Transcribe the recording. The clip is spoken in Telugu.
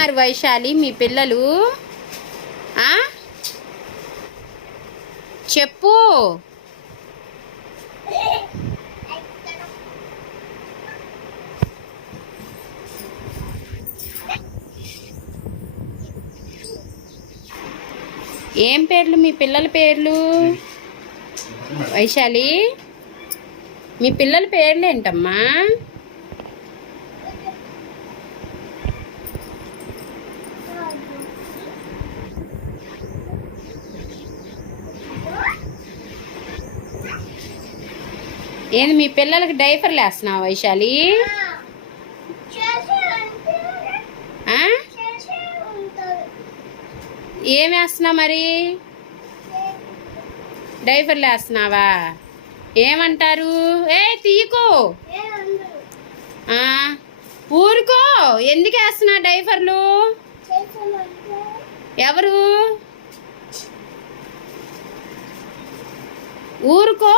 వేస్తున్నారు వైశాలి మీ పిల్లలు? చెప్పు. ఏం పేర్లు మీ పిల్లల పేర్లు? వైశాలి మీ పిల్లల పేర్లు ఏంటమ్మా? ఏంది మీ పిల్లలకి డైపర్లు వేస్తున్నావా వైశాలి? ఏం వేస్తున్నావు మరి? డైపర్లు వేస్తున్నావా? ఏమంటారు? తీయకు, ఊరుకో. ఎందుకు వేస్తున్నా డైపర్లు? ఎవరు? ఊరుకో.